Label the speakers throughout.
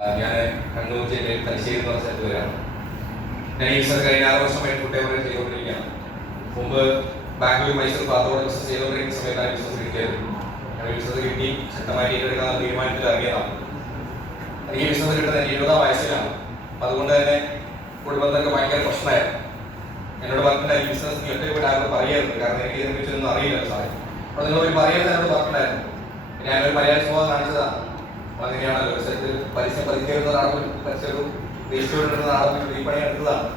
Speaker 1: ഞാൻ കണ്ണൂർ ജില്ലയിൽ തലശ്ശേരി എന്ന് പറഞ്ഞ സ്ഥലത്ത് വരാം ഞാൻ ഈ ബിസിനസ് കഴിഞ്ഞ ആറ് വർഷമായിട്ട് കുട്ടികളെ ചെയ്തുകൊണ്ടിരിക്കുകയാണ്. മുമ്പ് ബാംഗ്ലൂർ മൈസൂർ പാത്തോടെ ബിസിനസ് ചെയ്തുകൊണ്ടിരിക്കുന്ന സമയത്താണ് ബിസിനസ് കിട്ടിയത് ഞാൻ ബിസിനസ് കിട്ടി ശക്തമായി ഏറ്റെടുക്കാൻ തീരുമാനത്തിൽ ഇറങ്ങിയതാണ്. എനിക്ക് ബിസിനസ് കിട്ടുന്നത് എന്റെ ഇരുപതാം വയസ്സിലാണ്. അതുകൊണ്ട് തന്നെ കുടുംബത്തിനൊക്കെ ഭയങ്കര പ്രശ്നമായിരുന്നു. എന്നോട് പറഞ്ഞിട്ടുണ്ടായി ബിസിനസ് നീ ഒറ്റപ്പെട്ട് ആരോട് പറയരുത്. കാരണം എനിക്ക് ഇതിനെ കുറിച്ചൊന്നും അറിയില്ല സാറേ. അപ്പോൾ നിങ്ങൾ ഒരു പറയരുത് എന്നോട് പറഞ്ഞിട്ടുണ്ടായിരുന്നു ഞാനൊരു മലയാള സ്വഭാവം കാണിച്ചതാണ്. അങ്ങനെയാണല്ലോ ഒരു സ്ഥലത്ത് പരസ്യം പതിക്കുന്ന പരസ്യം ഒരു വേസ്റ്റ് കൊണ്ടിരുന്ന നാടകം ഈ പണി എടുത്തതാണ്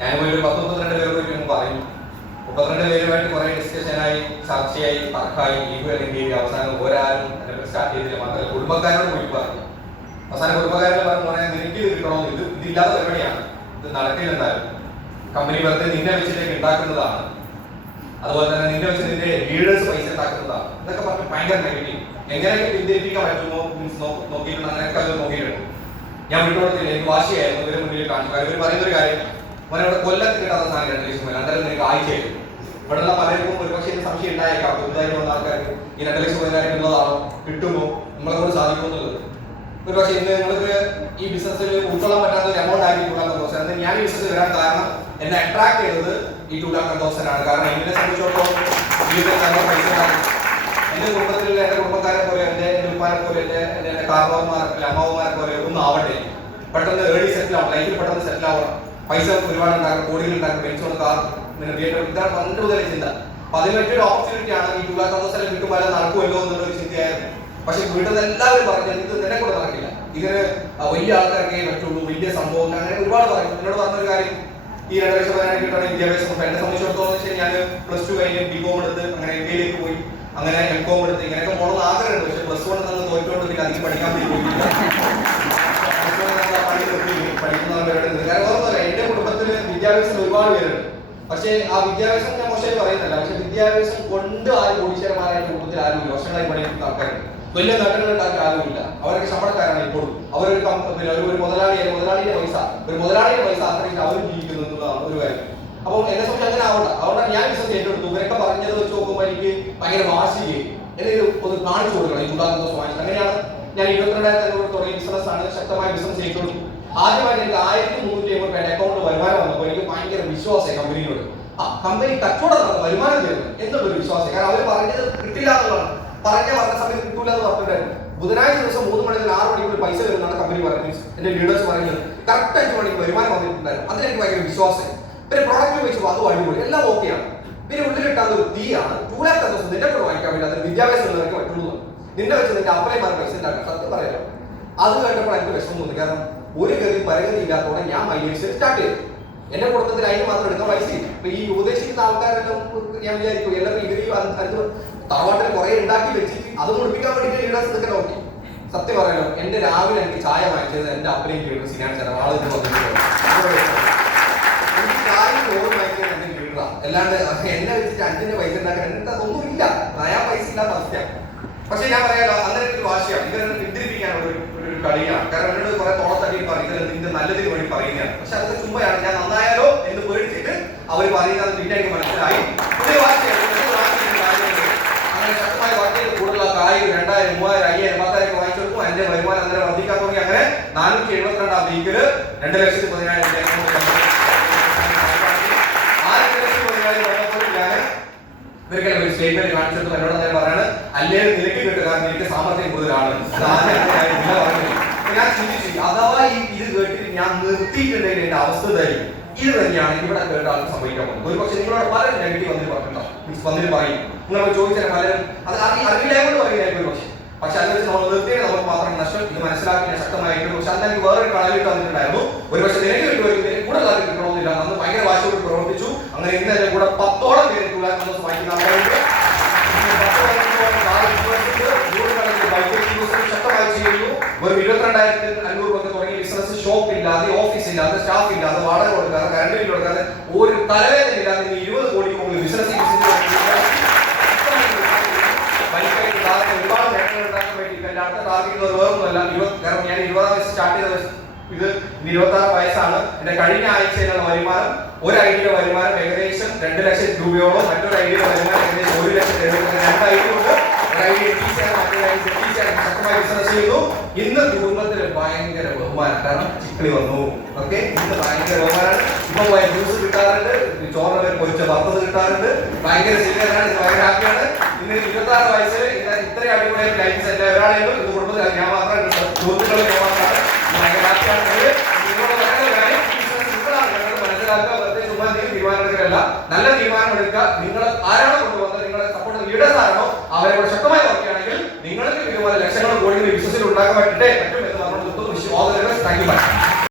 Speaker 1: ഞാൻ ഒരു പത്ത് മുപ്പത്തിരണ്ട് പേരോട് പോയി പറയും. മുപ്പത്തിരണ്ട് പേരുമായിട്ട് കുറെ ഡിസ്കഷനായി ചർച്ചയായി തർക്കമായി ഈഗോ അല്ലെങ്കിൽ അവസാനം ഒരാളും എന്നെ സ്റ്റാർട്ട് ചെയ്തില്ല. മാത്രമല്ല കുടുംബക്കാരോട് പോയി പറഞ്ഞു. അവസാനം കുടുംബക്കാരോട് പറഞ്ഞു പറയാൻ നിനക്ക് ഇത് കിട്ടണമെന്ന് ഇത് ഇതില്ലാത്ത പരിപാടിയാണ്. ഇത് നടക്കില്ലെന്നാലും. കമ്പനി വെറുതെ നിന്നെ വെച്ചിട്ടേക്ക് ഉണ്ടാക്കുന്നതാണ് അതുപോലെ തന്നെ നിന്നെ വെച്ച് നിന്റെ ലീഡേഴ്സ് പൈസ ഉണ്ടാക്കുന്നതാണ് ഇതൊക്കെ പറഞ്ഞ് ഭയങ്കര നെഗറ്റീവ്. എങ്ങനെയൊക്കെ പിന്തിരിപ്പിക്കാൻ പറ്റുമോ മീൻസ് നോക്കിയിട്ടുണ്ട്. അങ്ങനെയൊക്കെ അവർ നോക്കിയിട്ടുണ്ട്. ഞാൻ വിട്ടുകൊടുത്തില്ല എനിക്ക് വാശിയായിരുന്നു. ഇവരെ മുന്നിൽ കാണിച്ചു. ഇവർ പറയുന്ന ഒരു കാര്യം മോനെ ഇവിടെ കൊല്ലത്ത് കിട്ടാത്ത സാധനം രണ്ട് ലക്ഷം രൂപ രണ്ടര നിനക്ക് ആഴ്ചയായിരുന്നു ഇവിടെയുള്ള പലർക്കും ഒരുപക്ഷെ എനിക്ക് സംശയം ഉണ്ടായേക്കാം. പുതുതായി വന്ന ആൾക്കാർ ഈ രണ്ട് ലക്ഷം പതിനായിരം ഉള്ളതാണോ? കിട്ടുമോ? നമ്മളെ കൊണ്ട് സാധിക്കുമെന്നുള്ളത് ഒരു പക്ഷേ ഇന്ന് നിങ്ങൾക്ക് ഈ ബിസിനസ്സിൽ ഉൾക്കൊള്ളാൻ പറ്റാത്ത ഒരു എമൗണ്ട് ആക്കി ടൂ ലാക്ക് തൗസൻഡ് എന്നാൽ ഞാൻ ഈ ബിസിനസ് വരാൻ കാരണം എന്നെ അട്രാക്ട് ചെയ്തത് ഈ ടൂ ലാക്ക് ആണ്. കാരണം എന്നെ സംബന്ധിച്ചിടത്തോളം ജീവിതത്തിൽ പൈസ. എന്റെ കുടുംബത്തിലുള്ള എന്റെ കുടുംബക്കാരെ പോലെ എന്റെ എന്റെ ഉപ്പാനെ പോലെ എന്റെ കാർന്നവന്മാരെ പോലെ ഒന്നും ആവട്ടെ പെട്ടെന്ന് ഏർലി സെറ്റിൽ ആവണം ലൈഫിൽ പെട്ടെന്ന് സെറ്റിൽ ആവണം പൈസ ഒരുപാട് ഉണ്ടാക്കും കോടികൾ ഉണ്ടാക്കും മേടിച്ചോണ്ട് കാർ പിന്നെ വീട്ടിൽ ഇതാണ് പണ്ട് മുതലേ ചിന്ത. അപ്പൊ അതിന് പറ്റിയൊരു ഓപ്പർച്യൂണിറ്റി ആണ് ഈ ടു ലാക്ക് തൗസൻഡ് കിട്ടുമ്പോൾ നടക്കുമല്ലോ എന്നുള്ളൊരു ചിന്തയായിരുന്നു. പക്ഷെ വീട്ടിൽ നിന്ന് എല്ലാവരും പറഞ്ഞു ഇത് നിന്നെ കൂടെ നടക്കില്ല. ഇതിന് വലിയ ആൾക്കാർക്കേ പറ്റുള്ളൂ. വലിയ സംഭവം അങ്ങനെ ഒരുപാട് പറഞ്ഞു എന്നോട് പറഞ്ഞൊരു കാര്യം. ഈ രണ്ട് ലക്ഷം പതിനായിരം കിട്ടണ വിദ്യാഭ്യാസം എന്നെ സംബന്ധിച്ചിടത്തോളം വെച്ചാൽ ഞാൻ പ്ലസ് ടു കഴിഞ്ഞ് ബി കോം എടുത്ത് അങ്ങനെ എം പോയി. അങ്ങനെ എം കോം എടുത്ത് ഇങ്ങനെയൊക്കെ പോകണമെന്ന് ആഗ്രഹമുണ്ട്. പണി പഠിക്കാൻ പഠിക്കുന്നവരുടെ. കാരണം ഓർമ്മല്ല എന്റെ കുടുംബത്തിൽ വിദ്യാഭ്യാസം ഒരുപാട് പേരുണ്ട്. പക്ഷേ ആ വിദ്യാഭ്യാസം ഞാൻ മോശമായി പറയുന്നില്ല. പക്ഷെ വിദ്യാഭ്യാസം കൊണ്ട് ആരും കോടീശ്വരന്മാരായ കുടുംബത്തിൽ ആരുമില്ല വർഷങ്ങളായി പണിയെടുക്കുന്ന ആൾക്കാരുണ്ട്. വലിയ നട്ടങ്ങളുണ്ടാക്കിയ ആരുമില്ല അവരൊക്കെ ശമ്പളക്കാരാണ് ഇപ്പോഴും. അവരൊരു ഒരു ഒരു മുതലാളിയെ മുതലാളിയുടെ പൈസ ഒരു മുതലാളിയുടെ പൈസ ആശ്രയിച്ച് അവർ ജീവിക്കുന്നു എന്നുള്ളതാണ് ഒരു കാര്യം. അപ്പോൾ എന്നെ സംബന്ധിച്ച് അങ്ങനെ ആവണ്ട. അതുകൊണ്ടാണ് ഞാൻ വിശ്വസിച്ച് ഏറ്റെടുത്തു ഇവരൊക്കെ പറഞ്ഞത് വെച്ച് നോക്കുമ്പോൾ എനിക്ക് ഭയങ്കര വാശിക്ക് ഇത് ഒന്ന് കാണിച്ചു കൊടുക്കണം ഈ ചൂടാക്കുന്ന സ്വാധീനം അങ്ങനെയാണ് ഞാൻ ഇരുപത്തിരണ്ടായിരത്തി അഞ്ഞൂറ് തുടങ്ങിയ ബിസിനസ് ആണ് ശക്തമായ ബിസിനസ് ചെയ്തിട്ടുണ്ട് ആദ്യമായിട്ട് എനിക്ക് ആയിരത്തി മുന്നൂറ്റി എൺപത് അക്കൗണ്ട് വരുമാനം വന്നപ്പോൾ എനിക്ക് ഭയങ്കര വിശ്വാസമായി ആ കമ്പനി കച്ചവടം വരുമാനം തരുന്നു എന്നുള്ളൊരു വിശ്വാസം കാരണം അവർ പറഞ്ഞത് കിട്ടില്ല എന്നുള്ളതാണ്. പറഞ്ഞ പറഞ്ഞ സമയത്ത് കിട്ടൂല എന്ന് പറഞ്ഞിട്ടുണ്ടായിരുന്നു. ബുധനാഴ്ച ദിവസം മൂന്ന് മണി ആറ് മണിക്ക് പൈസ വരുന്നതാണ് കമ്പനി പറയുന്നത്. എന്റെ ലീഡേഴ്സ് പറയുന്നത്. കറക്റ്റ് അഞ്ച് മണിക്ക് വരുമാനം വന്നിട്ടുണ്ടായിരുന്നു. അതിലെനിക്ക് ഭയങ്കര പിന്നെ പ്രോഡക്റ്റ് വെച്ച് അത് അടിപൊളി. എല്ലാം ഓക്കെയാണ് പിന്നെ ഉള്ളിലിട്ടാത്ത ഒരു തീയാണ്. ടൂ ദിവസം നിന്റെ കൂടെ വാങ്ങിക്കാൻ വേണ്ടി അതിന് വിദ്യാഭ്യാസം ഉള്ളവർക്ക് പറ്റുള്ളൂ നിന്നെ വെച്ച് നിന്റെ അപ്പലമാർ പൈസ സത്യം പറയാലോ. അത് കേട്ടപ്പോൾ എനിക്ക് വിഷമം തോന്നി. കാരണം ഒരു കറി പരഗതി ഇല്ലാത്തോടെ ഞാൻ മൈലേജ് സ്റ്റാർട്ട് ചെയ്തു. എന്റെ കുടുംബത്തിൽ അതിന് മാത്രം എടുക്കാൻ പൈസ ഇല്ല. അപ്പൊ ഈ ഉപദേശിക്കുന്ന ആൾക്കാരെല്ലാം ഞാൻ വിചാരിക്കും എല്ലാവരും ഇവർ തറവാട്ടിൽ കുറെ ഉണ്ടാക്കി വെച്ചിട്ട് അത് മുടിപ്പിക്കാൻ വേണ്ടിയിട്ട് ലീഡേഴ്സ് നോക്കി. സത്യം പറയാലോ എന്റെ രാവിലെ എനിക്ക് ചായ വാങ്ങിച്ചത് എന്റെ അപ്പനെയും ലീഡേഴ്സ് ഞാൻ ചില ആൾ ഇത് വന്നിട്ട് എനിക്ക് ചായ ചോറ് വാങ്ങിച്ചത് എന്റെ ലീഡറാ അല്ലാണ്ട് എന്നെ വെച്ചിട്ട് അഞ്ചിന്റെ പൈസ ഉണ്ടാക്കാൻ എന്താ ഒന്നും ഇല്ല നയാ പൈസ ഇല്ലാത്ത അവസ്ഥയാണ് പക്ഷെ ഞാൻ പറയാലോ അന്നേരം എനിക്ക് വാശിയാണ് ഇവരെന്നെ പിന്തിരിപ്പിക്കാനുള്ള ഒരു ഒരു കളിയാണ് കാരണം എന്നോട് കുറെ തോളത്തടി പറയും ഇതെല്ലാം നിന്റെ നല്ലതിന് വേണ്ടി പറയുന്നതാണ് പക്ഷെ അതൊക്കെ ചുമ്മയാണ് ഞാൻ നന്നായാലോ എന്ന് പേടിച്ചിട്ട് അവർ പറയുന്നത് പിന്നെ എനിക്ക് മനസ്സിലായി പുതിയ വാശിയാണ് പുതിയ വാശിയാണ് കാര്യമുണ്ട്. അങ്ങനെ ശക്തമായ വാക്കിൽ കൂടുതൽ കായ് രണ്ടായിരം മൂവായിരം അയ്യായിരം പത്തായിരം വാങ്ങിച്ചു കൊടുക്കും അതിന്റെ വരുമാനം അന്നേരം വർദ്ധിക്കാൻ തുടങ്ങി അങ്ങനെ നാനൂറ്റി എഴുപത്തിരണ്ടാം വീക്കിൽ രണ്ട് ലക്ഷത്തി പതിനായിരം ആ രണ്ട് ലക്ഷത്തി പതിനായിരം വന്നപ്പോൾ ഞാൻ ഇവർക്ക് ഒരു സ്റ്റേറ്റ്മെന്റ് കാണിച്ചിട്ട് എന്നോട് തന്നെ പറയാണ് അല്ലേ നിനക്ക് കിട്ടുക സാമർത്ഥ്യം കൂടുതലാണ് ഞാൻ ചിന്തിച്ചു അഥവാ ഈ ഇത് കേട്ടിട്ട് ഞാൻ നിർത്തിയിട്ടുണ്ടെങ്കിൽ എന്റെ അവസ്ഥ ഇതായിരിക്കും. ഇത് തന്നെയാണ് ഇവിടെ കേട്ട ആൾക്ക് സംഭവിക്കാൻ പോകുന്നത്. ഒരു പക്ഷേ നിങ്ങളോട് പലരും നെഗറ്റീവ് വന്നിട്ട് പറഞ്ഞിട്ടുണ്ടോ മീൻസ് വന്നിട്ട് പറയും. നിങ്ങൾ ചോദിച്ചാൽ പലരും അത് അറിയില്ലായ്മ പറയുന്നതായിരിക്കും ഒരു പക്ഷേ പക്ഷെ അത് വെച്ച് നമ്മൾ നിർത്തിയത് നമ്മൾ മാത്രം നഷ്ടം ഇത് മനസ്സിലാക്കി ഞാൻ ശക്തമായിട്ട് പക്ഷെ അന്ന് എനിക്ക് വേറൊരു കളവിട്ട് വന്നിട്ടുണ്ടായിരുന്നു. ഒരു പക്ഷേ നിനക്ക് കൂടുതൽ ആൾക്ക് കിട്ടണമെന്നില്ല. അന്ന് ഭയങ്കര വാശിയോട് പ്രവർത്തിച്ചു. അങ്ങനെ ഇന്നലെ കൂടെ പത്തോളം പേര് തുലാൻ വന്ന് വായിക്കുന്ന ആൾക്കാരുണ്ട് ഇന്ന് പത്ത് പതിനഞ്ചോളം നാല് ഇൻവെസ്റ്റ്മെന്റ് നൂറുകണക്കിന് ബൈക്ക് ബിസിനസ് ശക്തമായി ചെയ്യുന്നു ഒരു ഇരുപത്തിരണ്ടായിരത്തി അഞ്ഞൂറ് രൂപ തുടങ്ങിയ ബിസിനസ് ഷോപ്പ് ഇല്ലാതെ ഓഫീസ് ഇല്ലാതെ സ്റ്റാഫ് ഇല്ലാതെ വാടക കൊടുക്കാതെ കറണ്ട് ബില്ല് കൊടുക്കാതെ ഒരു തലവേദന ഇല്ലാതെ നീ ഇരുപത് കോടി മുകളിൽ ബിസിനസ് ഒരുപാട് നേട്ടങ്ങൾ ഉണ്ടാക്കാൻ വേണ്ടി എന്റെ ടാർഗറ്റ് വേറൊന്നുമല്ല. ഞാൻ ഇരുപതാം വയസ്സ് സ്റ്റാർട്ട് ചെയ്ത ഇത് ഇരുപത്തി ആറ് വയസ്സാണ്. എന്റെ കഴിഞ്ഞ ആഴ്ചയിലുള്ള വരുമാനം ഒരു ഐഡിയുടെ വരുമാനം ഏകദേശം രണ്ട് ലക്ഷം രൂപയോളം. മറ്റൊരു ഐഡിയുടെ വരുമാനം ഏകദേശം ഒരു ലക്ഷം എഴുപത്തി രണ്ട് ഐഡി ഉണ്ട് ഒരു ഐഡി എത്തിച്ചാണ് മറ്റൊരു ഐഡി എത്തിച്ചാണ് ശക്തമായി ബിസിനസ് ചെയ്യുന്നു ഇന്ന് കുടുംബത്തിൽ ഭയങ്കര ബഹുമാനം. കാരണം ചിക്കളി വന്നു. ഓക്കെ? ഇന്ന് ഭയങ്കര ബഹുമാനാണ് ഇപ്പൊ പോയ ജ്യൂസ് കിട്ടാറുണ്ട്. ചോറിന് പേര് പൊരിച്ച വറുത്തത് കിട്ടാറുണ്ട്. ഭയങ്കര സീനിയറാണ് ഇത് ഭയങ്കര ഹാപ്പിയാണ്. ഇന്ന് ഇരുപത്തി ആറ് വയസ്സിൽ ഇത് ഇത്രയും അടിപൊളിയായിട്ട് ലൈഫ് സെറ്റ് ഒരാളെ ഇത് കുടുംബത്തിൽ ഞാൻ മാത്രമേ സുഹൃത്തുക്കളെ ഞാൻ മാത്രമാണ് ഭയങ്കര ഹാപ്പിയാണ്. ഇത് നിങ്ങളോട് പറയുന്ന കാര്യം. business simple ആണ്. നിങ്ങൾ മനസ്സിലാക്കുക. പ്രത്യേകിച്ച് ചുമ്മാ എന്തെങ്കിലും തീരുമാനം എടുക്കലല്ല. നല്ല തീരുമാനം എടുക്കുക. നിങ്ങൾ ആരാണോ കൊണ്ടുവന്നത്? നിങ്ങളെ സപ്പോർട്ട് ലീഡേഴ്സ് ആണോ അവരെ ശക്തമായി നോക്കുകയാണെങ്കിൽ നിങ്ങൾക്ക് ഇതുപോലെ ലക്ഷങ്ങളും കോടികൾ ബിസിനസ്സിൽ ഉണ്ടാക്കാൻ പറ്റട്ടെ പറ്റും എന്ന് പറഞ്ഞു താങ്ക് യു